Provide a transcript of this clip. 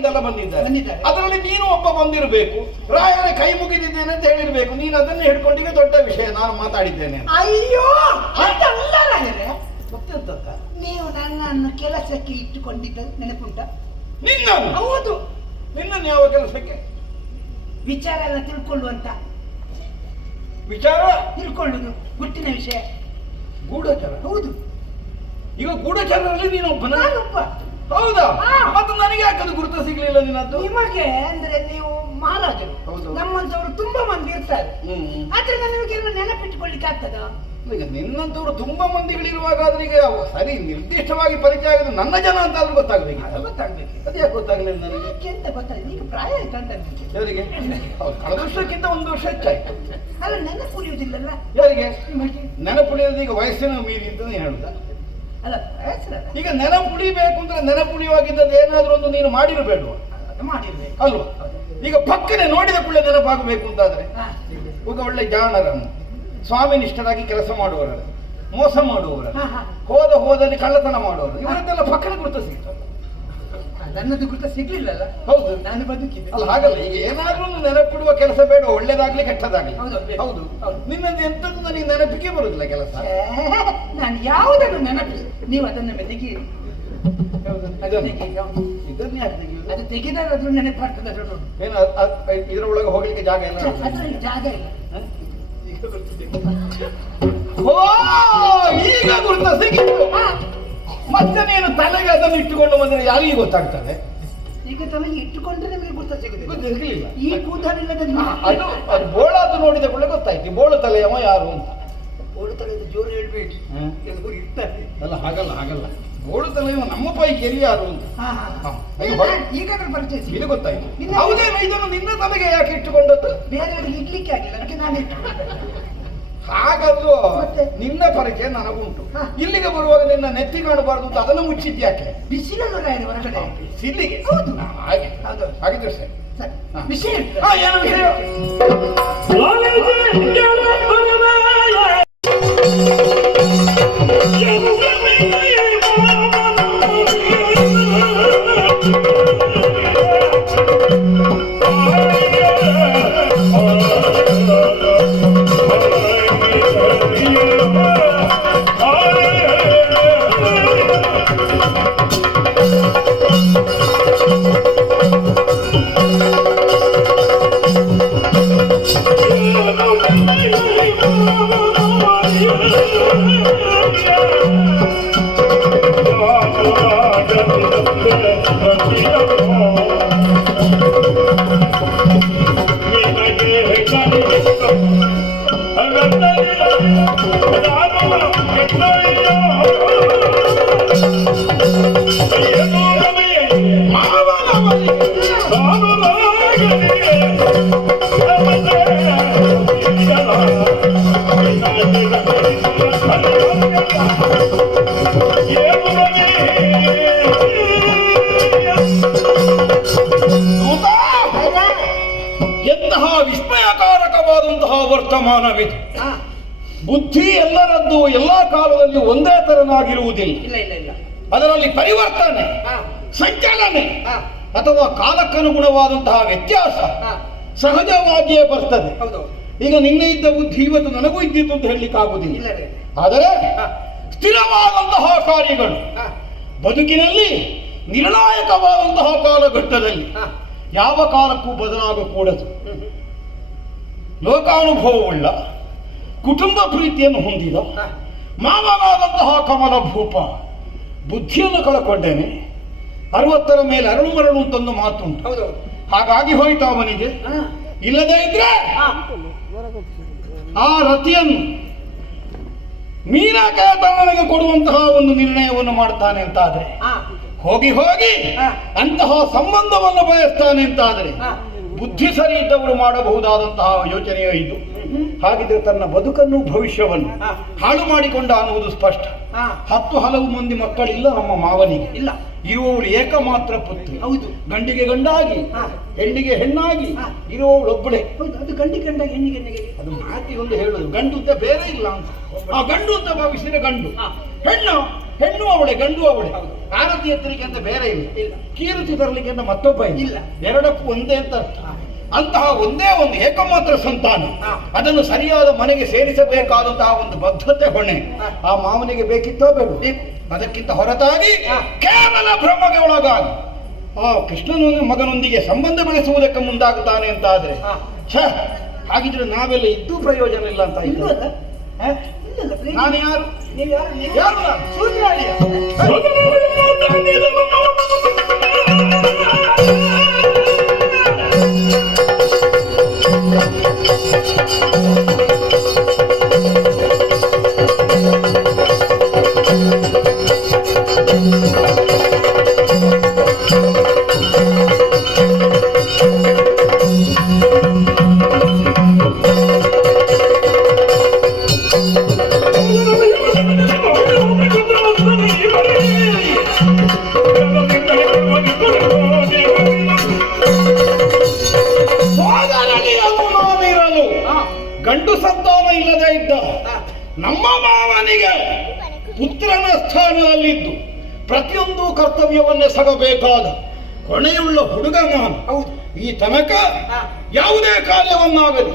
ಬಂದಿದ್ದಾರೆ. ಅದರಲ್ಲಿ ನೀನು ಒಬ್ಬ ಬಂದಿರಬೇಕು. ರಾಯರ ಕೈ ಮುಗಿದಿದ್ದೇನೆ ಅಂತ ಹೇಳಿರ್ಬೇಕು. ನೀನು ಅದನ್ನ ಹಿಡ್ಕೊಂಡಿಗೆ ದೊಡ್ಡ ವಿಷಯ ನಾನು ಮಾತಾಡಿದ್ದೇನೆ. ಅಯ್ಯೋ ಅದಲ್ಲ ರಾಯರೇ. ಗೊತ್ತಿರ್ತದ ನೀವು ನನ್ನನ್ನು ಕೆಲಸಕ್ಕೆ ಇಟ್ಟುಕೊಂಡಿದ್ದ ನೆನಪುಂಟ? ನಿನ್ನ ಹೌದು. ನಿನ್ನನ್ನು ಯಾವ ಕೆಲಸಕ್ಕೆ? ವಿಚಾರ ಎಲ್ಲ ತಿಳ್ಕೊಳ್ಳುವಂತ? ವಿಚಾರ? ತಿಳ್ಕೊಳ್ಳುದು ಗುಟ್ಟಿನ ವಿಷಯ. ಗೂಢಚಾರ. ಹೌದು. ಈಗ ಗೂಢಚಾರರಲ್ಲಿ ನೀನು ಒಬ್ಬ ನಾನೊಬ್ಬ. ಹೌದಾ. ಮತ್ತೆ ನನಗೆ ಯಾಕದು ಗುರುತು ಸಿಗ್ಲಿಲ್ಲ ನಿನ್ನದು ನಿಮಗೆ ಅಂದ್ರೆ ನೀವು ಮಹಾರಾಜರು. ಹೌದು. ನಮ್ಮಂತವರು ತುಂಬಾ ಮಂದಿ ಇರ್ತಾರೆ. ಹ್ಮ್. ಆದ್ರಿಂದ ನಿಮಗೆ ಎಲ್ಲ ನೆನಪಿಟ್ಟುಕೊಳ್ಳಿಕ್ಕೆ ಆಗ್ತದ? ಈಗ ನಿನ್ನಂತವ್ರು ತುಂಬಾ ಮಂದಿಗಳಿರುವಾಗ ಅವು ಸರಿ ನಿರ್ದಿಷ್ಟವಾಗಿ ಪರಿಚಯ ಆಗುದು ನನ್ನ ಜನ ಅಂತ ಆದ್ರೂ ಗೊತ್ತಾಗಬೇಕು ಅದು ಗೊತ್ತಾಗ್ಬೇಕು ಗೊತ್ತಾಗಲಿಲ್ಲ ನನಗೆ? ಯಾಕೆ ಅಂತ ಗೊತ್ತಾಗಿದೆ ಈಗ ಪ್ರಾಯ ಅಂತ ನಿಮಗೆ ಯಾರಿಗೆ? ಹೌದು ಕಳೆದ ವರ್ಷಕ್ಕಿಂತ ಒಂದು ವರ್ಷ ಹೆಚ್ಚಾಯ್ತು. ಅಲ್ಲ ನೆನಪು ಉಳಿಯುವುದಿಲ್ಲಲ್ಲ ಯಾರಿಗೆ? ನಿಮಗೆ? ನೆನಪುಳಿಯೋದು ಈಗ ವಯಸ್ಸಿನ ಮೀರಿ ಅಂತ ಹೇಳುದ? ಅಲ್ಲ ಈಗ ನೆನಪುಳಿಬೇಕು ಅಂದ್ರೆ ನೆನಪುಳಿಯುವಾಗಿದ್ದದ್ದು ಏನಾದ್ರೂ ಒಂದು ನೀನು ಮಾಡಿರಬೇಡ ಅದು ಮಾಡಿರ್ಬೇಕು. ಅಲ್ವಾ ಈಗ ಪಕ್ಕನೆ ನೋಡಿದ ಕೂಡಲೇ ನೆನಪಾಗಬೇಕು ಅಂತಾದ್ರೆ. ಈಗ ಒಳ್ಳೆ ಜಾಣರನ್ನು ಸ್ವಾಮಿ ನಿಷ್ಠರಾಗಿ ಕೆಲಸ ಮಾಡುವವರು ಮೋಸ ಮಾಡುವವರು. ಹೋದ ಹೋದಲ್ಲಿ ಕಳ್ಳತನ ಮಾಡುವವರು ಇವರದ್ದೆಲ್ಲ ಪಕ್ಕನೆ ಗುರುತ ಸಿಗ್ತದೆ ನನ್ನದು ಗುರುತ ಸಿಗ್ಲಿಲ್ಲಲ್ಲ? ಹೌದು. ನಾನು ಬದುಕಿದ್ದೆ. ಅಲ್ಲ ಹಾಗಲ್ಲ ಈಗ ಏನಾದ್ರೂ ನೆನಪಿಡುವ ಕೆಲಸ ಬೇಡ ಒಳ್ಳೇದಾಗ್ಲಿ ಕೆಟ್ಟದಾಗ್ಲಿ. ಹೌದು. ಹೌದು. ನಿನ್ನದು ಎಂತದ್ದು ನನಗೆ ನೆನಪಿಗೆ ಬರುದಿಲ್ಲ ಕೆಲಸ. ನಾನು ಯಾವುದನ್ನು ನೆನಪಿ ನೀವು ಅದನ್ನ ಮೆದಗಿ ಇದನ್ನು-? ಅದು ತೆಗೆದಾಗ ಅದ್ರ ನೆನಪು ಆಗ್ತದೆ ಏನು ಇದರೊಳಗೆ ಹೋಗ್ಲಿಕ್ಕೆ ಜಾಗ ಇಲ್ಲ ಅದ್ರಲ್ಲಿ ಜಾಗ ಇಲ್ಲ? ಓ ಈಗ ಗುರುತ ಹಾ, ಮತ್ತೆ ನೀನು ತಲೆಗೆ ಅದನ್ನು ಇಟ್ಟುಕೊಂಡು ಬಂದರೆ ಯಾರಿಗೆ ಗೊತ್ತಾಗ್ತದೆ? ಈಗ ತಲೆಗೆ ಇಟ್ಟುಕೊಂಡ್ರೆ ನಿಮಗೆ ಗುರುತ ಸಿಗುದಿಲ್ಲ. ಗೊತ್ತು ಈ ಕೂದಲಿಲ್ಲದ ಅದು ಅದು ಬೋಳಾದು ನೋಡಿದ ಕೂಡ ಗೊತ್ತಾಯ್ತು. ಬೋಳು ತಲೆಯವ ಯಾರು ಅಂತ. ಬೋಳು ತಲೆಯ ಜೋರು. ಕೆಲವರು ಇರ್ತಾರೆ. ಅಲ್ಲ ಹಾಗಲ್ಲ ಹಾಗಲ್ಲ. ಬೋಳು ತಲೆಯವ ನಮ್ಮ ಪೈಕಿಯಲ್ಲಿ ಯಾರು ಅಂತ. ಹಾ, ಹಾ. ಹಾ, ಇಲ್ಲ, ಅದು ಹೊರ- ಈಗಾದ್ರೂ ಪರಿಚಯ ಇದು ಗೊತ್ತಾಯ್ತು. ಹೌದೇನು ಇದನ್ನು ನಿನ್ನ ತಲೆಗೆ ಯಾಕೆ ಇಟ್ಟುಕೊಂಡದ್ದು? ಬೇರೆ ಇಡ್ಲಿಕ್ಕೆ ಆಗಿಲ್ಲ ಅದಕ್ಕೆ ನಾನು ಇಟ್ಟುಕೊಂಡೆ. ಮತ್ತೆ? ನಿನ್ನ ಪರಿಚಯ ನನಗುಂಟು. ಇಲ್ಲಿಗೆ ಬರುವಾಗ ನಿನ್ನ ನೆತ್ತಿ ಕಾಣಬಾರದು ಅಂತ ಅದನ್ನು ಮುಚ್ಚಿದ್ಯಾಕೆ ಬಿಸಿಲನ್ನು ರಾಯರು ಹೊರಗಡೆ? ಇಲ್ಲಿಗೆ ಹೌದು. ಹಾಗೆ. ಸರ್ ಹಾಗಿದ್ರೆ ಸರಿ. ಸರಿ. ಹಾ. ವರ್ತಮಾನವಿದು. ಬುದ್ಧಿ ಎಲ್ಲರದ್ದು ಎಲ್ಲಾ ಕಾಲದಲ್ಲಿ ಒಂದೇ ತರನಾಗಿರುವುದಿಲ್ಲ. ಇಲ್ಲ ಇಲ್ಲ ಇಲ್ಲ. ಅದರಲ್ಲಿ ಪರಿವರ್ತನೆ ಸಂಚಲನೆ ಅಥವಾ ಕಾಲಕ್ಕನುಗುಣವಾದಂತಹ ವ್ಯತ್ಯಾಸ ಸಹಜವಾಗಿಯೇ ಬರ್ತದೆ. ಹೌದು. ಈಗ ನಿನ್ನೆ ಇದ್ದ ಬುದ್ಧಿ ಇವತ್ತು ನನಗೂ ಇದ್ದಿತ್ತು ಅಂತ ಹೇಳಲಿಕ್ಕೆ ಆಗುದಿಲ್ಲ. ಆದರೆ ಸ್ಥಿರವಾದಂತಹ ಕಾರ್ಯಗಳು ಬದುಕಿನಲ್ಲಿ ನಿರ್ಣಾಯಕವಾದಂತಹ ಕಾಲಘಟ್ಟದಲ್ಲಿ. ಯಾವ ಕಾಲಕ್ಕೂ ಬದಲಾಗಕೂಡದು. ಲೋಕಾನುಭವವುಳ್ಳ ಕುಟುಂಬ ಪ್ರೀತಿಯನ್ನು ಹೊಂದಿದ ಮಾವನಾದಂತಹ ಕಮಲ ಭೂಪ ಬುದ್ಧಿಯನ್ನು ಕಳಕೊಂಡೇನೆ. ಅರವತ್ತರ ಮೇಲೆ ಅರಳು ಮರಳು ಅಂತೊಂದು ಮಾತುಂಟು. ಹೌದು. ಹಾಗಾಗಿ ಹೋಯ್ತು ಅವನಿಗೆ. ಇಲ್ಲದೇ ಇದ್ರೆ. ಆ ರತಿಯನ್ನು ಮೀನಾಕೇತನಿಗೆ ಕೊಡುವಂತಹ ಒಂದು ನಿರ್ಣಯವನ್ನು ಮಾಡ್ತಾನೆ ಅಂತಾದ್ರೆ. ಹೋಗಿ ಹೋಗಿ. ಅಂತಹ ಸಂಬಂಧವನ್ನು ಬಯಸ್ತಾನೆ ಅಂತಾದ್ರೆ. ಬುದ್ಧಿ ಸರಿ ಇದ್ದವರು ಮಾಡಬಹುದಾದಂತಹ ಯೋಚನೆಯೂ ಇದ್ದು ಹಾಗಿದ್ರೆ ತನ್ನ ಬದುಕನ್ನು ಭವಿಷ್ಯವನ್ನು ಹಾಳು ಮಾಡಿಕೊಂಡ ಅನ್ನುವುದು ಸ್ಪಷ್ಟ. ಹತ್ತು ಹಲವು ಮಂದಿ ಮಕ್ಕಳಿಲ್ಲ ನಮ್ಮ ಮಾವನಿಗೆ. ಇಲ್ಲ. ಇರುವವಳು ಏಕಮಾತ್ರ ಪುತ್ರಿ ಹೌದು ಗಂಡಿಗೆ ಗಂಡಾಗಿ. ಹೆಣ್ಣಿಗೆ ಹೆಣ್ಣಾಗಿ. ಇರುವವಳು ಒಬ್ಬಳೆ ಹೌದು ಅದು ಗಂಡಿ ಗಂಡಾಗಿ ಹೆಣ್ಣಿಗೆ ಹೆಣ್ಣಿಗೆ ಅದು ಮಾತಿಗೊಂದು ಹೇಳೋದು ಗಂಡು ಅಂತ ಬೇರೆ ಇಲ್ಲ ಅಂತ ಆ ಗಂಡು ಅಂತ ಭಾವಿಸಿದ್ರೆ ಗಂಡು. ಹೆಣ್ಣು ಹೆಣ್ಣು ಅವಳೆ ಗಂಡು ಅವಳೆ ಹೌದು. ಆರತಿ ಎತ್ತಲಿಕ್ಕೆ ಅಂತ ಬೇರೆ ಇಲ್ಲ ಇಲ್ಲ. ಕೀರ್ತಿ ತರಲಿಕ್ಕೆ ಅಂತ ಮತ್ತೊಬ್ಬ ಇಲ್ಲ. ಎರಡಕ್ಕೂ ಒಂದೇ ಅಂತ ಅರ್ಥ. ಅಂತಹ ಒಂದೇ ಒಂದು ಏಕಮಾತ್ರ ಸಂತಾನ ಅದನ್ನು ಸರಿಯಾದ ಮನೆಗೆ ಸೇರಿಸಬೇಕಾದಂತಹ ಒಂದು ಬದ್ಧತೆ ಹೊಣೆ ಆ ಮಾವನಿಗೆ ಬೇಕಿತ್ತೋ ಬೇಕು. ಅದಕ್ಕಿಂತ ಹೊರತಾಗಿ. ಕೇವಲ ಭ್ರಮಗೆ ಒಳಗಾಗಿ. ಆ ಕೃಷ್ಣನ ಮಗನೊಂದಿಗೆ ಸಂಬಂಧ ಬೆಳೆಸುವುದಕ್ಕೆ ಮುಂದಾಗುತ್ತಾನೆ ಅಂತ ಆದ್ರೆ. ಛ ಹಾಗಿದ್ರೆ ನಾವೆಲ್ಲ ಇದ್ದೂ ಪ್ರಯೋಜನ ಇಲ್ಲ ಅಂತ. ನಾನು ಯಾರು? ಯಾರು? ಗಂಡು ಸಂತಾನ ಇಲ್ಲದೆ ಇದ್ದ. ನಮ್ಮ ಮಾವನಿಗೆ ಪುತ್ರನ ಸ್ಥಾನದಲ್ಲಿದ್ದು ಪ್ರತಿಯೊಂದು ಕರ್ತವ್ಯವನ್ನೇ ಸಗಬೇಕಾದ ಕೊನೆಯುಳ್ಳ ಹುಡುಗ ನಾನು. ಹೌದು. ಈ ತನಕ. ಯಾವುದೇ ಕಾರ್ಯವನ್ನಾಗಲಿ.